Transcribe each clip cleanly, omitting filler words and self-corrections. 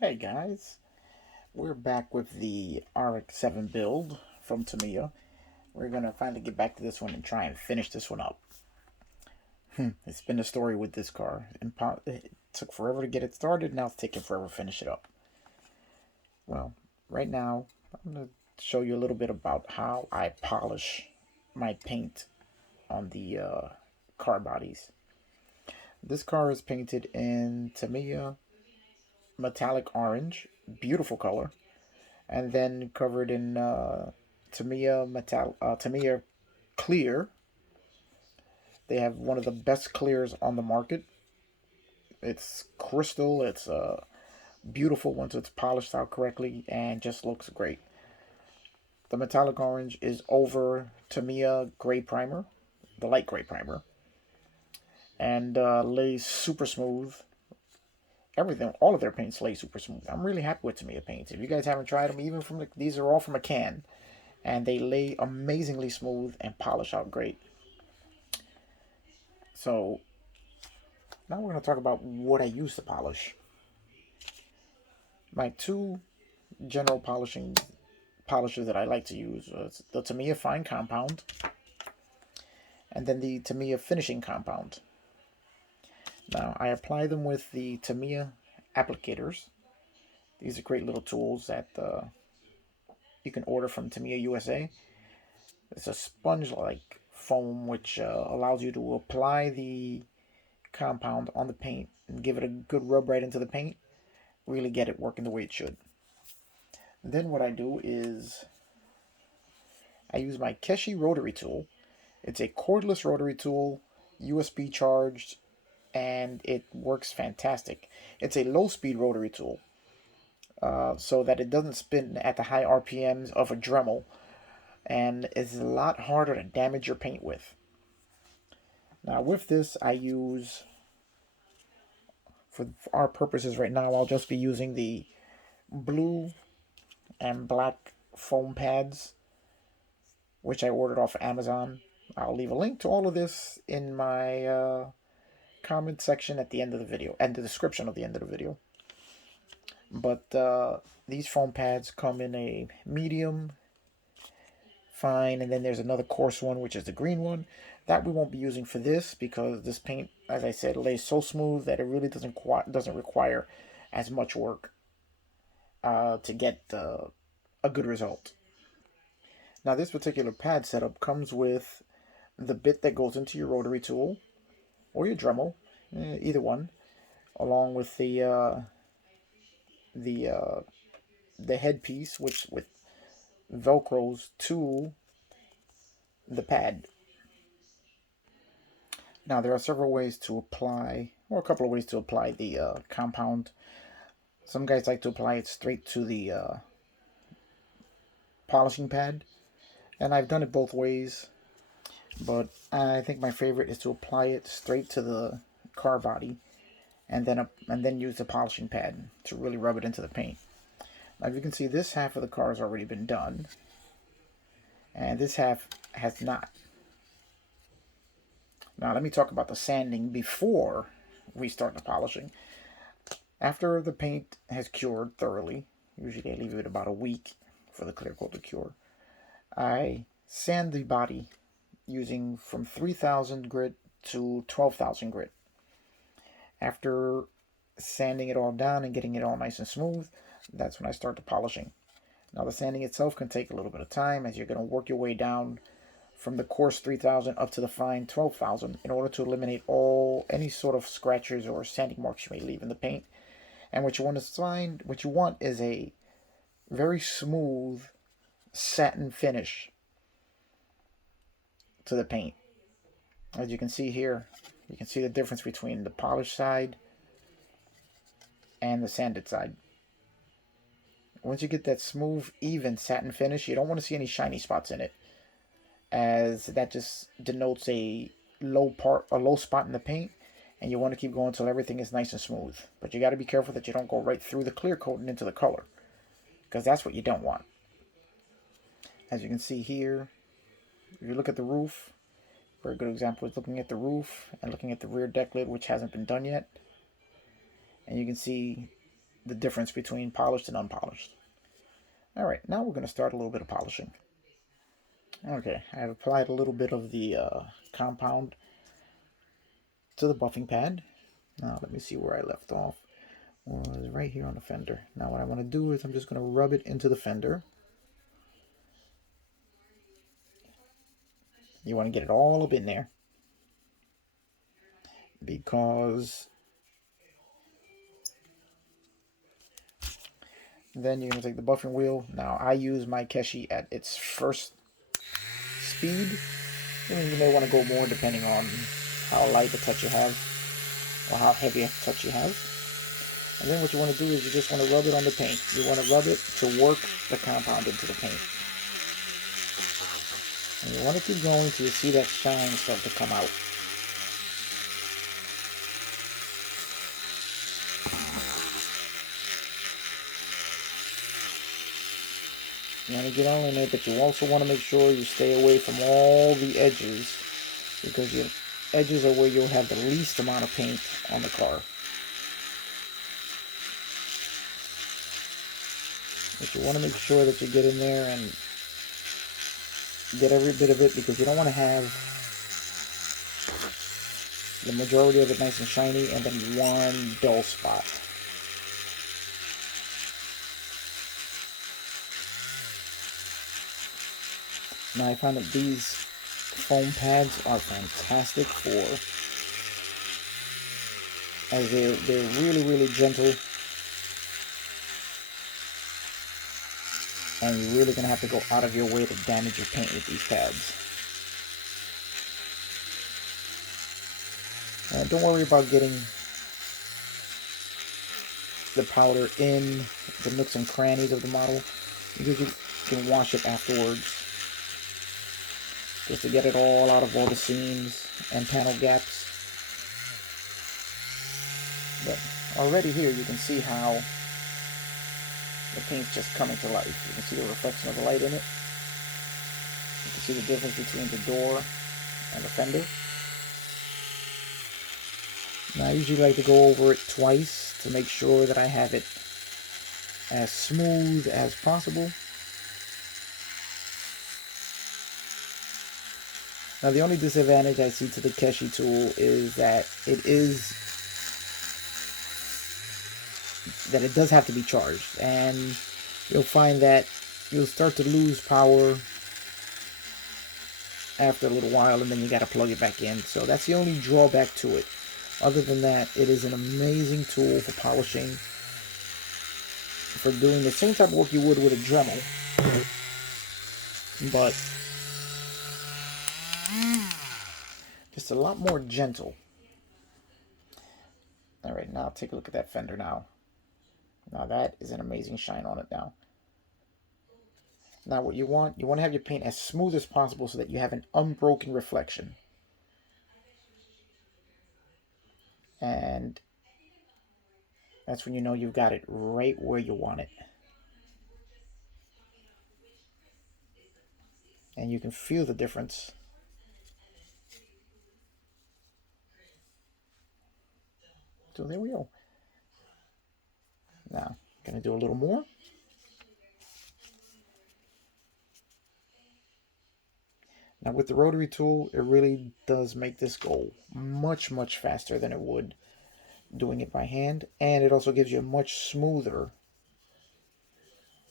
Hey guys, we're back with the RX7 build from Tamiya. We're gonna finally get back to this one and try and finish this one up. It's been a story with this car. It took forever to get it started, now it's taking forever to finish it up. Well, right now, I'm gonna show you a little bit about how I polish my paint on the car bodies. This car is painted in Tamiya metallic orange, beautiful color, and then covered in Tamiya clear. They have one of the best clears on the market. It's crystal. It's beautiful once it's polished out correctly and just looks great. The metallic orange is over Tamiya gray primer, the light gray primer, and lays super smooth. Everything, all of their paints lay super smooth. I'm really happy with Tamiya paints. If you guys haven't tried them, even from these are all from a can, and they lay amazingly smooth and polish out great. So now we're going to talk about what I use to polish. My two general polishes that I like to use is the Tamiya Fine Compound and then the Tamiya Finishing Compound. Now I apply them with the Tamiya applicators. These are great little tools that you can order from Tamiya USA. It's a sponge-like foam which allows you to apply the compound on the paint and give it a good rub right into the paint. Really get it working the way it should. Then what I do is I use my Keshi rotary tool. It's a cordless rotary tool, USB charged, and it works fantastic. It's a low speed rotary tool, so that it doesn't spin at the high RPMs of a Dremel, and is a lot harder to damage your paint with. Now with this I use, for our purposes right now, I'll just be using the blue and black foam pads, which I ordered off Amazon. I'll leave a link to all of this in my comment section at the end of the video, and the description of the end of the video. But these foam pads come in a medium, fine, and then there's another coarse one, which is the green one. That we won't be using for this because this paint, as I said, lays so smooth that it really doesn't require as much work to get a good result. Now this particular pad setup comes with the bit that goes into your rotary tool or your Dremel, either one, along with the uh, the headpiece, which with velcros to the pad. Now there are several ways to apply, or a couple of ways to apply the compound. Some guys like to apply it straight to the polishing pad, and I've done it both ways. But I think my favorite is to apply it straight to the car body, and then use the polishing pad to really rub it into the paint. Now, as you can see, this half of the car has already been done, and this half has not. Now, let me talk about the sanding before we start the polishing. After the paint has cured thoroughly, usually I leave it about a week for the clear coat to cure, I sand the body using from 3000 grit to 12,000 grit. After sanding it all down and getting it all nice and smooth, that's when I start the polishing. Now the sanding itself can take a little bit of time, as you're going to work your way down from the coarse 3000 up to the fine 12,000 in order to eliminate any sort of scratches or sanding marks you may leave in the paint. And what you want is a very smooth satin finish to the paint. As you can see here, you can see the difference between the polished side and the sanded side. Once you get that smooth, even satin finish, you don't want to see any shiny spots in it, as that just denotes a low spot in the paint, and you want to keep going until everything is nice and smooth. But you got to be careful that you don't go right through the clear coat and into the color, because that's what you don't want. As you can see here, if you look at the roof, very good example is looking at the roof and looking at the rear deck lid, which hasn't been done yet. And you can see the difference between polished and unpolished. Alright, now we're going to start a little bit of polishing. Okay, I've applied a little bit of the compound to the buffing pad. Now let me see where I left off. Well, it was right here on the fender. Now what I want to do is I'm just going to rub it into the fender. You want to get it all up in there, because then you're going to take the buffing wheel. Now I use my Keshi at its first speed. I mean, you may want to go more depending on how light a touch you have or how heavy a touch you have. And then what you want to do is you just want to rub it on the paint. You want to rub it to work the compound into the paint. And you want to keep going until you see that shine start to come out. You want to get on in it, but you also want to make sure you stay away from all the edges, because your edges are where you'll have the least amount of paint on the car. But you want to make sure that you get in there and get every bit of it, because you don't want to have the majority of it nice and shiny and then one dull spot. Now I found that these foam pads are fantastic for, as they're really gentle, and you're really going to have to go out of your way to damage your paint with these pads. Don't worry about getting the powder in the nooks and crannies of the model, because you can wash it afterwards, just to get it all out of all the seams and panel gaps. But already here you can see how the paint's just coming to life. You can see the reflection of the light in it. You can see the difference between the door and the fender. Now I usually like to go over it twice to make sure that I have it as smooth as possible. Now the only disadvantage I see to the Keshi tool is that it does have to be charged, and you'll find that you'll start to lose power after a little while, and then you got to plug it back in. So that's the only drawback to it. Other than that, it is an amazing tool for polishing, for doing the same type of work you would with a Dremel, but just a lot more gentle. Alright, now take a look at that fender now. Now that is an amazing shine on it now. Now what you want to have your paint as smooth as possible so that you have an unbroken reflection. And that's when you know you've got it right where you want it. And you can feel the difference. So there we go. Now, I'm going to do a little more. Now with the rotary tool, it really does make this go much faster than it would doing it by hand. And it also gives you a much smoother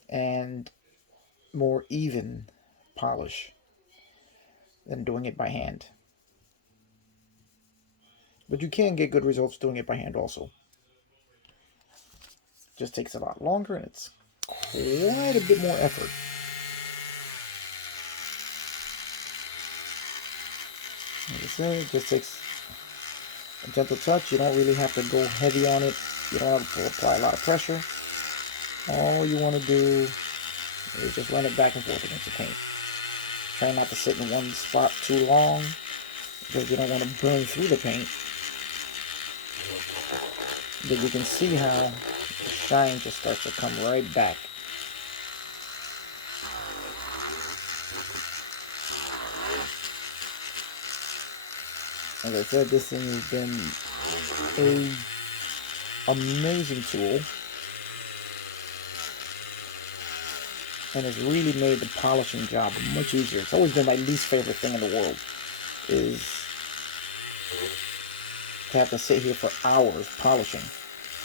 and more even polish than doing it by hand. But you can get good results doing it by hand also. Just takes a lot longer, and it's quite a bit more effort. Like I said, it just takes a gentle touch. You don't really have to go heavy on it. You don't have to apply a lot of pressure. All you want to do is just run it back and forth against the paint. Try not to sit in one spot too long, because you don't want to burn through the paint. But you can see how the shine just starts to come right back. As I said, this thing has been an amazing tool. and it's really made the polishing job much easier. It's always been my least favorite thing in the world, is to have to sit here for hours polishing.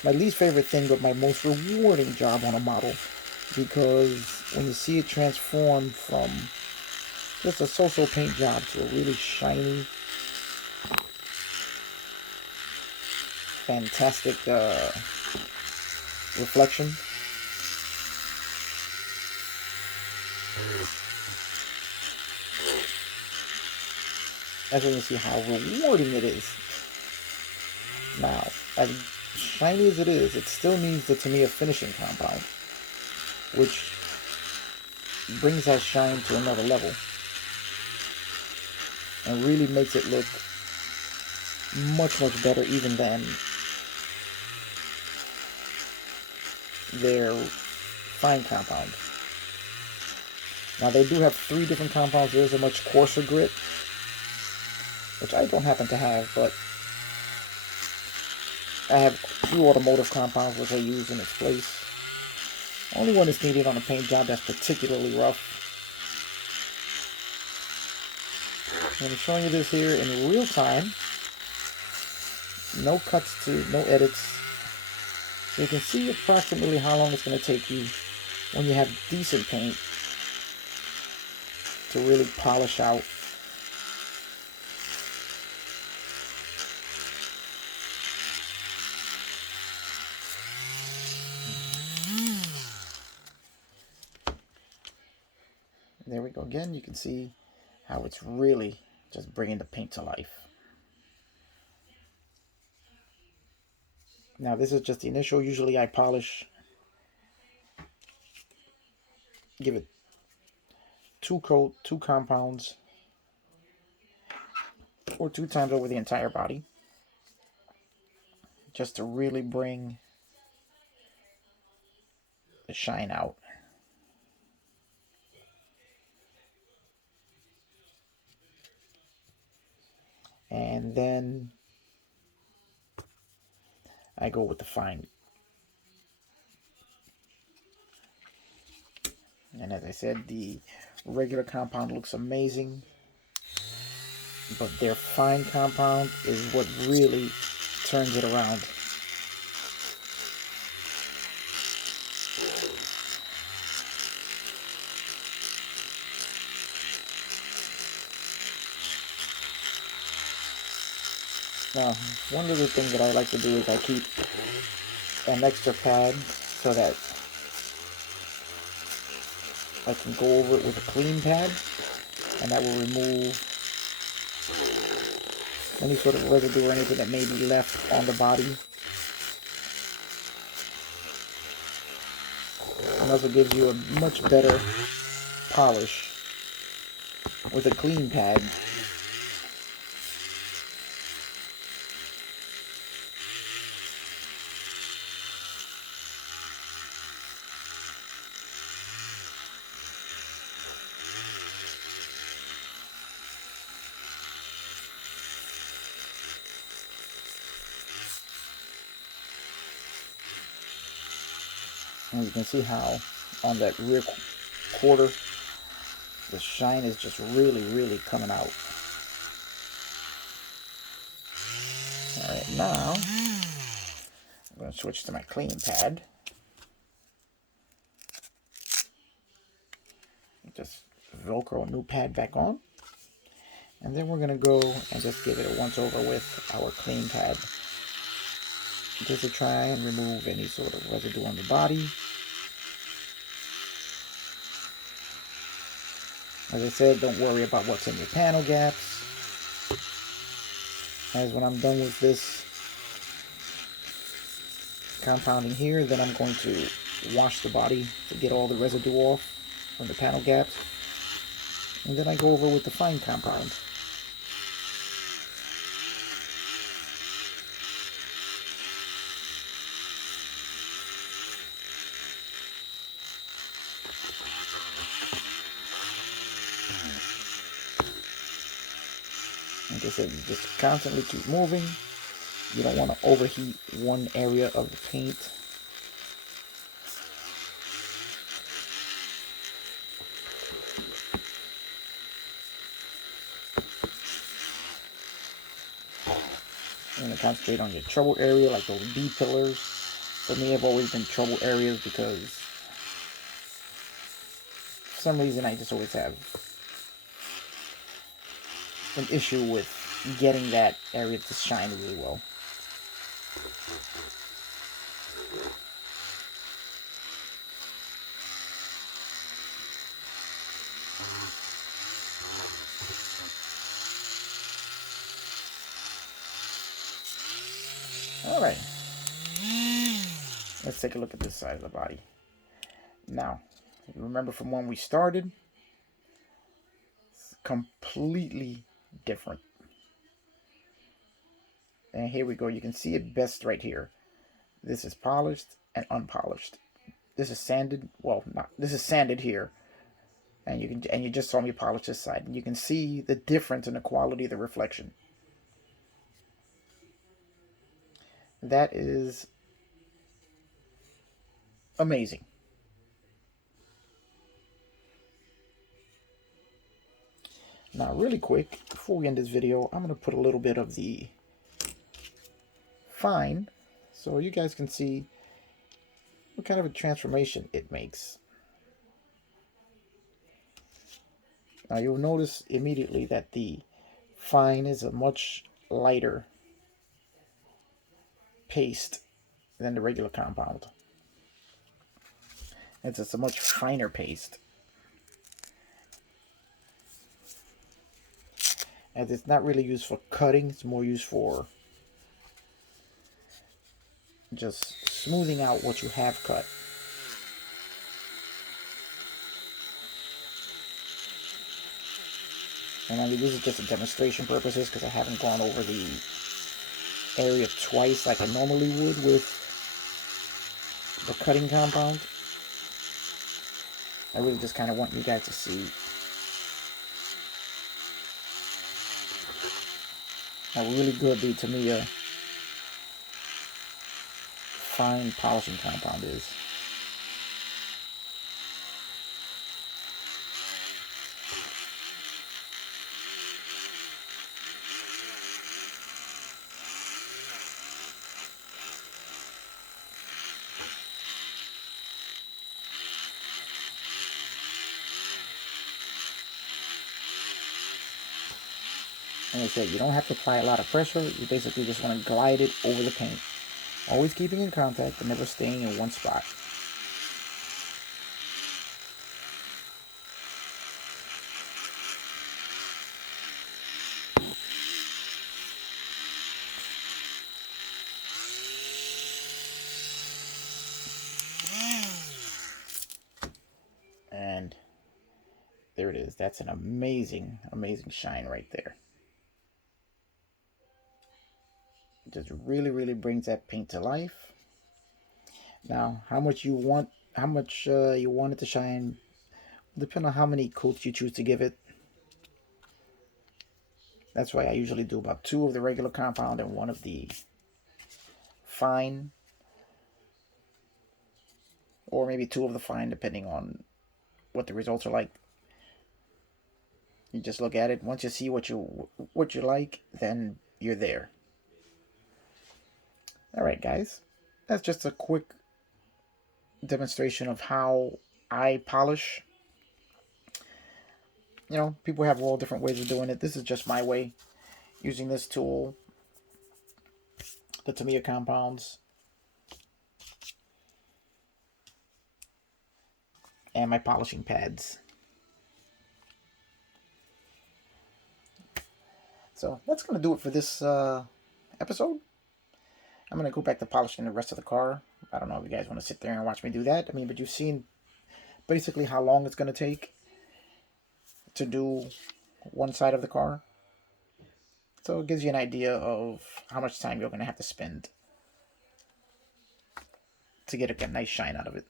My least favorite thing, but my most rewarding job on a model, because when you see it transform from just a so-so paint job to a really shiny, fantastic reflection. That's when you see how rewarding it is. Now, as shiny as it is, it still needs the Tamiya finishing compound, which brings that shine to another level and really makes it look much, much better even than their fine compound. Now, they do have 3 different compounds. There's a much coarser grit, which I don't happen to have, but I have 2 automotive compounds which I use in its place. Only one is needed on a paint job that's particularly rough. I'm showing you this here in real time. No cuts to, no edits. So you can see approximately how long it's going to take you when you have decent paint to really polish out. There we go again. You can see how it's really just bringing the paint to life. Now this is just the initial. Usually I polish, give it 2 compounds, or 2 times over the entire body, just to really bring the shine out. And then I go with the fine. And as I said, the regular compound looks amazing, but their fine compound is what really turns it around. Now, one of the things that I like to do is I keep an extra pad so that I can go over it with a clean pad, and that will remove any sort of residue or anything that may be left on the body. And also gives you a much better polish with a clean pad. And you can see how on that rear quarter, the shine is just really, really coming out. Alright, now I'm going to switch to my clean pad. Just Velcro a new pad back on. And then we're going to go and just give it a once over with our clean pad, just to try and remove any sort of residue on the body. As I said, don't worry about what's in your panel gaps, as when I'm done with this compounding here, then I'm going to wash the body to get all the residue off from the panel gaps, and then I go over with the fine compound. Like I said, you just constantly keep moving. You don't want to overheat one area of the paint. concentrate on your trouble area, like those B pillars. For me, have always been trouble areas because for some reason I just always have an issue with getting that area to shine really well. Alright, let's take a look at this side of the body. Now, you remember from when we started, it's completely different. And here we go, you can see it best right here. This is polished and unpolished. This is sanded, well, not, this is sanded here. And you just saw me polish this side. And you can see the difference in the quality of the reflection. That is amazing. Now, really quick, before we end this video, I'm going to put a little bit of the fine so you guys can see what kind of a transformation it makes. Now, you'll notice immediately that the fine is a much lighter paste than the regular compound. It's just a much finer paste. As it's not really used for cutting, it's more used for just smoothing out what you have cut. And I mean, this is just a demonstration purposes because I haven't gone over the area twice like I normally would with the cutting compound. I really just kind of want you guys to see how really good the Tamiya fine polishing compound is. Like I said, you don't have to apply a lot of pressure. You basically just want to glide it over the paint. Always keeping in contact and never staying in one spot. And there it is. That's an amazing, amazing shine right there. It just really, really brings that paint to life. Now, how much you want it to shine, depending on how many coats you choose to give it. That's why I usually do about 2 of the regular compound and 1 of the fine, or maybe 2 of the fine, depending on what the results are like. You just look at it. Once you see what you like, then you're there. All right, guys, that's just a quick demonstration of how I polish. You know, people have all different ways of doing it. This is just my way, using this tool, the Tamiya compounds, and my polishing pads. So that's going to do it for this episode. I'm going to go back to polishing the rest of the car. I don't know if you guys want to sit there and watch me do that. I mean, but you've seen basically how long it's going to take to do one side of the car. So it gives you an idea of how much time you're going to have to spend to get a nice shine out of it.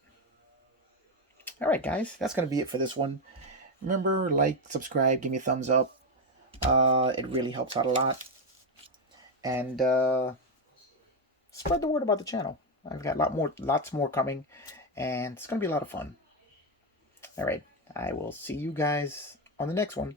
Alright, guys, that's going to be it for this one. Remember, like, subscribe, give me a thumbs up. It really helps out a lot. And spread the word about the channel. I've got lots more coming, and it's going to be a lot of fun. Alright, I will see you guys on the next one.